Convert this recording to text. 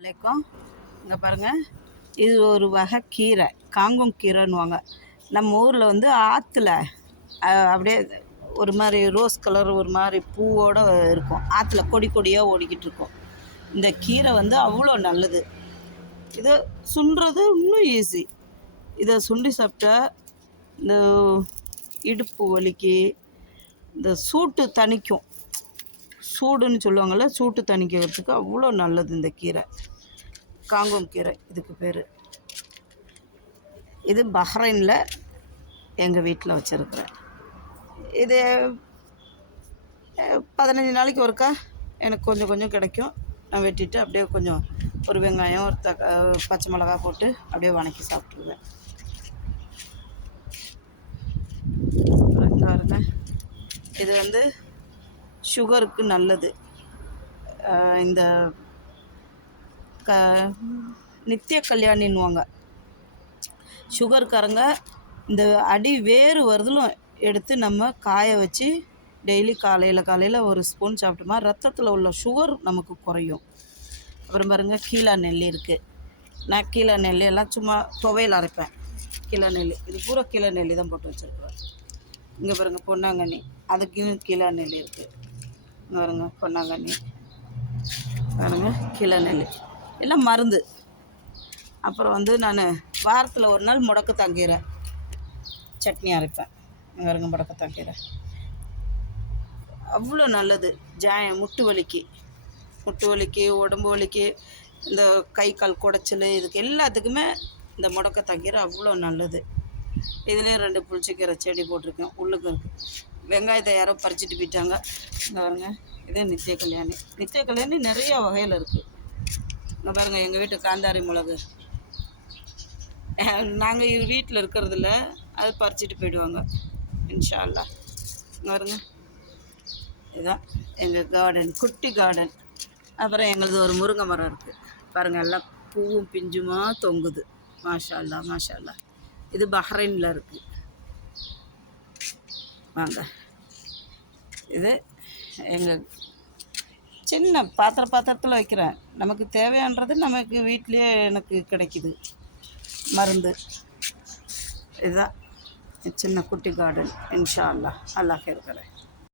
வலைக்கம். இங்கே பாருங்கள், இது ஒரு வகை கீரை, காங்கும் கீரைன்னுவாங்க. நம்ம ஊரில் வந்து ஆற்றுல அப்படியே ஒரு மாதிரி ரோஸ் கலர் ஒரு மாதிரி பூவோடு இருக்கும். ஆற்றுல கொடி கொடியாக ஓடிக்கிட்டு இருக்கும். இந்த கீரை வந்து அவ்வளோ நல்லது. இதை சுண்டுறது இன்னும் ஈஸி. இதை சுண்டி சாப்பிட்டா இந்த இடுப்பு வலிக்கு, இந்த சூட்டு தணிக்கும். சூடுன்னு சொல்லுவாங்கள்ல, சூட்டு தணிக்கிறதுக்கு அவ்வளோ நல்லது இந்த கீரை. காங்கும் கீரை இதுக்கு பேர். இது பஹ்ரைனில் எங்கள் வீட்டில் வச்சுருக்குறேன். இது 15 நாளைக்கு ஒருக்கா எனக்கு கொஞ்சம் கொஞ்சம் கிடைக்கும். நான் வெட்டிட்டு அப்படியே கொஞ்சம் ஒரு வெங்காயம், ஒரு பச்சை மிளகா போட்டு அப்படியே வணக்கி சாப்பிட்ருவேன். பாருங்க, இது வந்து சுகருக்கு நல்லது. இந்த நித்திய கல்யாணின்னுவாங்க. சுகர்காரங்க இந்த அடி வேறு வருதலும் எடுத்து நம்ம காய வச்சு டெய்லி காலையில் ஒரு ஸ்பூன் சாப்பிட்டோமா ரத்தத்தில் உள்ள சுகர் நமக்கு குறையும். அப்புறம் பாருங்கள், கீழா நெல்லி இருக்குது. நான் கீழா நெல்லி எல்லாம் சும்மா துவையில் அரைப்பேன். கீழா நெல்லி இது பூரா கீழா நெல்லி தான் போட்டு வச்சுருக்குறேன். இங்கே பாருங்கள், பொன்னாங்கண்ணி, அதுக்கும் கீழா நெல்லி இருக்குது. இங்கே பாருங்கள், பொன்னாங்கண்ணி, பாருங்கள் கீழா நெல்லி எல்லாம் மருந்து. அப்புறம் வந்து நான் வாரத்தில் ஒரு நாள் முடக்கத்தாங்கீரை சட்னி அரைப்பேன். பாருங்க, முடக்கத்தாங்கீரை அவ்வளோ நல்லது. முட்டு வலிக்கு, உடம்பு வலிக்கு, இந்த கை கால் குடைச்சல், இதுக்கு எல்லாத்துக்குமே இந்த முடக்கத்தாங்கீரை அவ்வளோ நல்லது. இதுலேயும் 2 புளிச்சக்கீரை செடி போட்டிருக்கேன். உள்ளுக்கு இருக்குது. வெங்காயத்தை யாரோ பறிச்சுட்டு போயிட்டாங்க. இங்கே பாருங்க, இதே நித்திய கல்யாணி நிறையா வகையில் இருக்குது. இங்கே பாருங்கள், எங்கள் வீட்டு காந்தாரி மிளகு நாங்கள் வீட்டில் இருக்கிறதில்ல, அது பறிச்சுட்டு போயிடுவாங்க இன்ஷா அல்லாஹ். பாருங்க, இதுதான் எங்கள் கார்டன், குட்டி கார்டன். அப்புறம் எங்களது ஒரு முருங்கை மரம் இருக்குது. பாருங்கள், எல்லாம் பூவும் பிஞ்சுமா தொங்குது. மாஷா அல்லாஹ், மாஷா அல்லாஹ். இது பஹ்ரைனில் இருக்குது. வாங்க, இது எங்கள் சின்ன பாத்திரத்தில் வைக்கிறேன். நமக்கு தேவையானது நமக்கு வீட்லேயே எனக்கு கிடைக்கிது. மருந்து இதுதான் சின்ன குட்டி கார்டன். இன்ஷா அல்லாஹ். அல்லாஹ் இருக்கிறேன்.